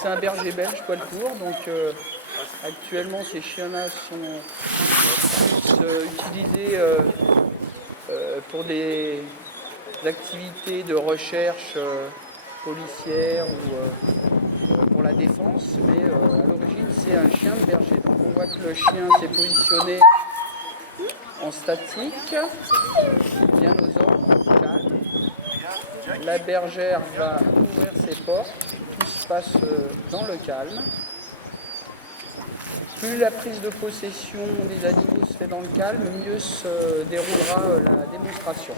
C'est un berger belge poil court, donc actuellement ces chiens-là sont plus utilisés pour des activités de recherche policière ou pour la défense, mais à l'origine c'est un chien de berger. Donc on voit que le chien s'est positionné en statique, bien aux ordres, calme. La bergère va ouvrir ses portes, tout se passe dans le calme. Plus la prise de possession des animaux se fait dans le calme, mieux se déroulera la démonstration.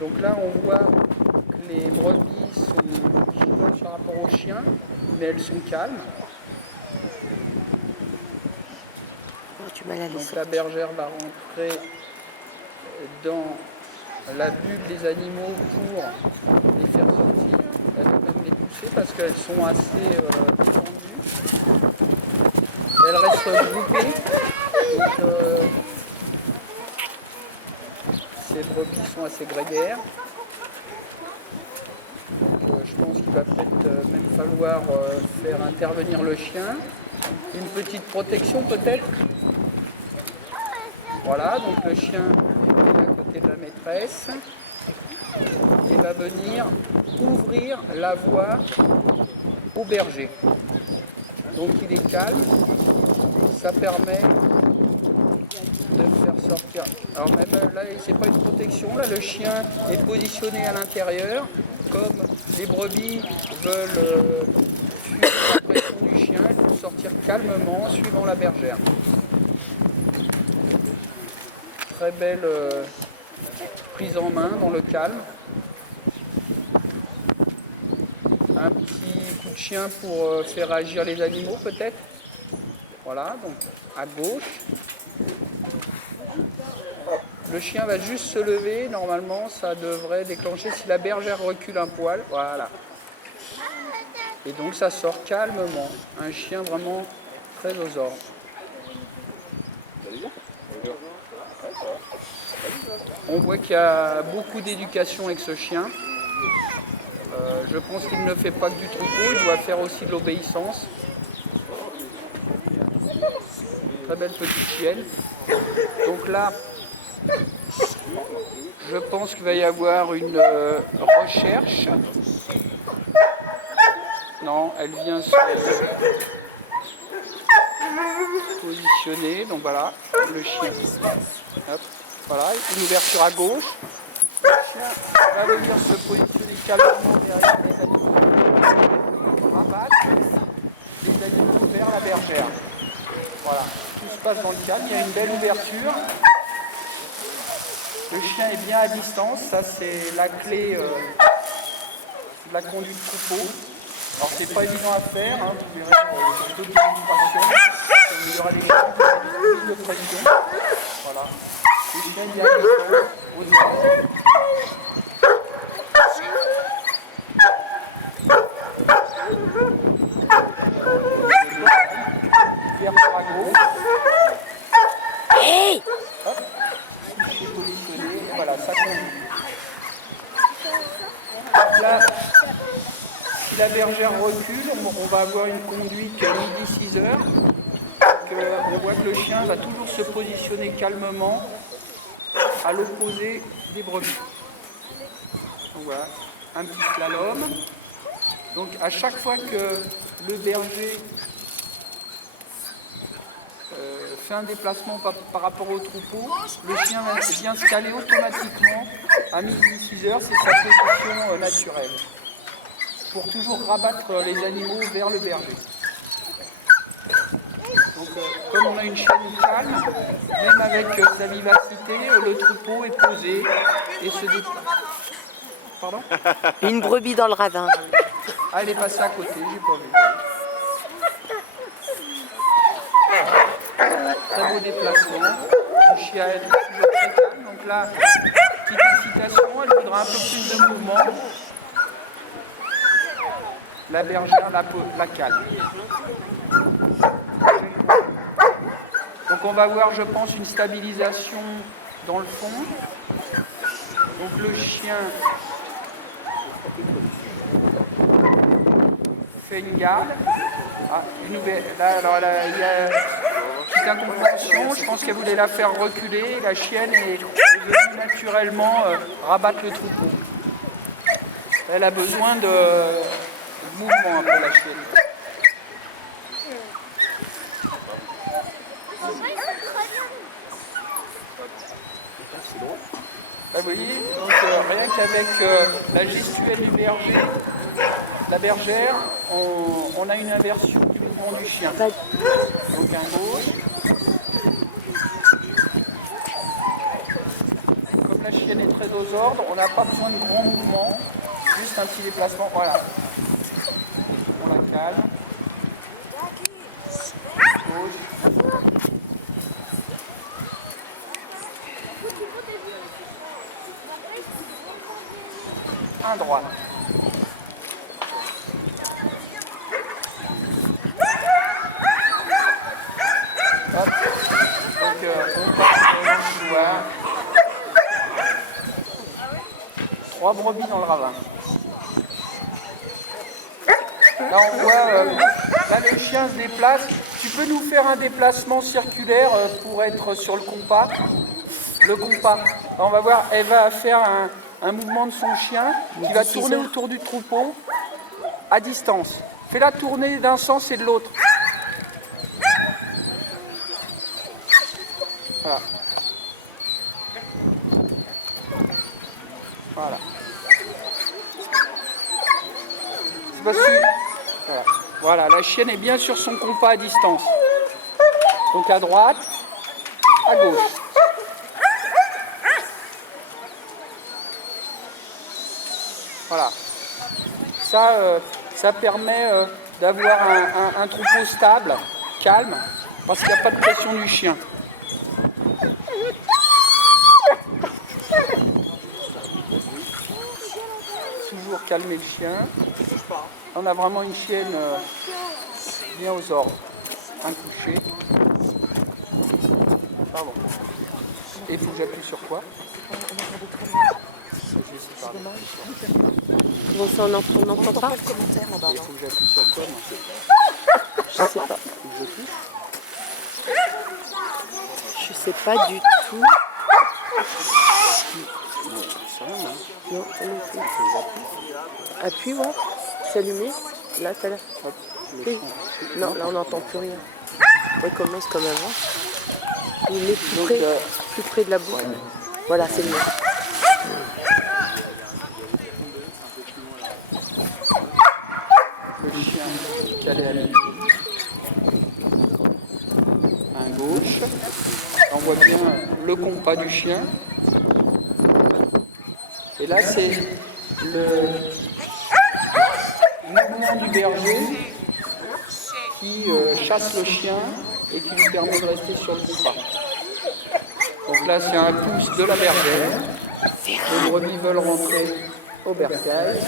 Donc là, on voit que les brebis sont vigilantes par rapport aux chiens, mais elles sont calmes. Donc la bergère va rentrer dans la bulle des animaux pour les faire sortir. Elle va même les pousser parce qu'elles sont assez détendues. Elles restent groupées. Donc ces brebis sont assez grégaires. Donc je pense qu'il va peut-être même falloir faire intervenir le chien. Une petite protection peut-être. Voilà, donc le chien est à côté de la maîtresse et va venir ouvrir la voie au berger. Donc il est calme, ça permet de le faire sortir. Alors même là, c'est pas une protection, là le chien est positionné à l'intérieur, comme les brebis veulent fuir la pression du chien, elles vont sortir calmement suivant la bergère. Très belle prise en main dans le calme. Un petit coup de chien pour faire agir les animaux peut-être. Voilà, donc à gauche. Le chien va juste se lever, normalement ça devrait déclencher si la bergère recule un poil. Voilà. Et donc ça sort calmement. Un chien vraiment très aux ordres. On voit qu'il y a beaucoup d'éducation avec ce chien. Je pense qu'il ne fait pas que du troupeau, il doit faire aussi de l'obéissance. Très belle petite chienne. Donc là, je pense qu'il va y avoir une recherche. Non, elle vient se positionner. Donc voilà, le chien. Hop. Voilà, une ouverture à gauche. Le chien va venir se positionner calmement derrière les animaux, rabattre les animaux vers la bergère. Voilà, tout se passe dans le calme, il y a une belle ouverture. Le chien est bien à distance, ça c'est la clé de la conduite troupeau. Alors c'est pas évident à faire, hein, vous verrez sur d'autres démonstrations. Il y aura des plus de pression. Voilà. Le chien est bien à distance, aux oreilles. Ouverture à gauche. Hey! Hop. Touché positionné, et voilà, ça conduit. Donc là, si la bergère recule, on va avoir une conduite midi 6 heures. On voit que le chien va toujours se positionner calmement à l'opposé des brebis. Donc voilà, un petit slalom. Donc à chaque fois que le berger fait un déplacement par rapport au troupeau, le chien vient se caler automatiquement à midi 6 heures, c'est sa position naturelle, pour toujours rabattre les animaux vers le berger. Donc comme on a une chaîne calme, même avec sa vivacité, le troupeau est posé et se déplace. Pardon ? Une brebis dans le ravin. Ah, elle est passée à côté, j'ai pas vu. Très beau déplacement. Le chien est toujours très calme. Donc là, petite excitation, elle voudra un peu plus de mouvement. La bergère la calme. Donc on va voir, je pense, une stabilisation dans le fond. Donc le chien fait une garde. Ah, là, alors là, il y a une petite incompréhension. Je pense qu'elle voulait la faire reculer. La chienne est venue naturellement rabattre le troupeau. Elle a besoin de mouvement un peu, la chienne. Vous voyez, donc rien qu'avec la gestuelle du berger, la bergère, on a une inversion du mouvement du chien. Donc un gauche. Comme la chienne est très aux ordres, on n'a pas besoin de grands mouvements, juste un petit déplacement. Voilà. On la calme. Gauche. Un droit. Hop. Donc on passe dans le couloir. 3 brebis dans le ravin. Là on voit, là le chien se déplace. Tu peux nous faire un déplacement circulaire pour être sur le compas. Le compas. Là, on va voir, elle va faire un mouvement de son chien qui va tourner autour du troupeau à distance. Fais-la tourner d'un sens et de l'autre. Voilà. Voilà. C'est parce que... Voilà. Voilà, la chienne est bien sur son compas à distance. Donc à droite, à gauche. Voilà. Ça permet d'avoir un troupeau stable, calme, parce qu'il n'y a pas de pression du chien. Toujours calmer le chien. On a vraiment une chienne bien aux ordres. Un coucher. Pardon. Et il faut que j'appuie sur quoi? Bon, ça, on n'entend pas. Il faut que j'appuie sur quoi, moi? Je sais pas. Je sais pas du tout. Non, ça non plus. Appuie, voir. C'est allumé. Là, t'as là. Oui. Non, là, on n'entend plus rien. Elle commence comme avant. Il est plus près de la bouche. Voilà, c'est mieux. Le chien calé à l'œil. Un gauche. On voit bien le compas du chien. Et là, c'est le mouvement du berger qui chasse le chien et qui lui permet de rester sur le compas. Donc là, c'est un pouce de la bergère. Les brebis veulent rentrer au bercail.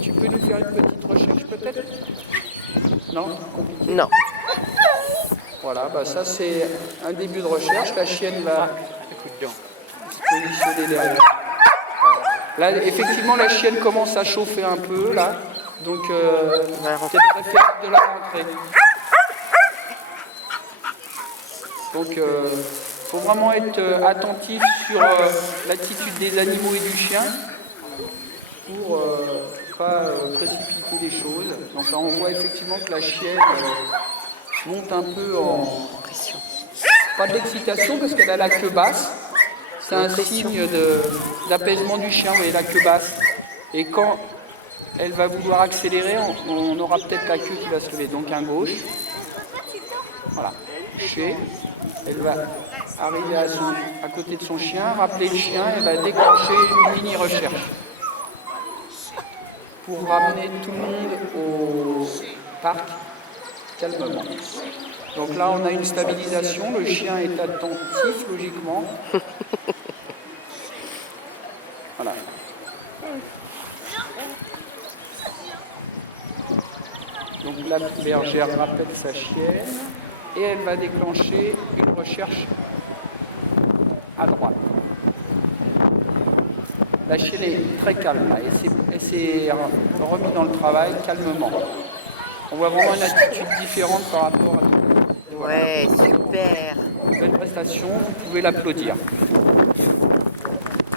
Tu peux nous faire une petite recherche peut-être? Non? Compliqué? Non. Voilà, bah ça c'est un début de recherche. La chienne va se positionner derrière. Là, effectivement, la chienne commence à chauffer un peu, là. Donc, c'est préférable de la rentrer. Donc, il faut vraiment être attentif sur l'attitude des animaux et du chien pour pas précipiter les choses. Donc là, on voit effectivement que la chienne monte un peu en pression. Pas d'excitation parce qu'elle a la queue basse. C'est un signe d'apaisement du chien, vous voyez, la queue basse. Et quand elle va vouloir accélérer, on aura peut-être la queue qui va se lever. Donc un gauche. Voilà. Coucher. Elle va arriver à côté de son chien, rappeler le chien, elle va déclencher une mini-recherche pour ramener tout le monde au parc calmement. Donc là, on a une stabilisation, le chien est attentif, logiquement. Voilà. Donc la bergère rappelle sa chienne et elle va déclencher une recherche à droite. La chienne est très calme là, et s'est remis dans le travail calmement. On voit vraiment une attitude différente par rapport à tout. Ouais, super. Belle prestation, vous pouvez l'applaudir.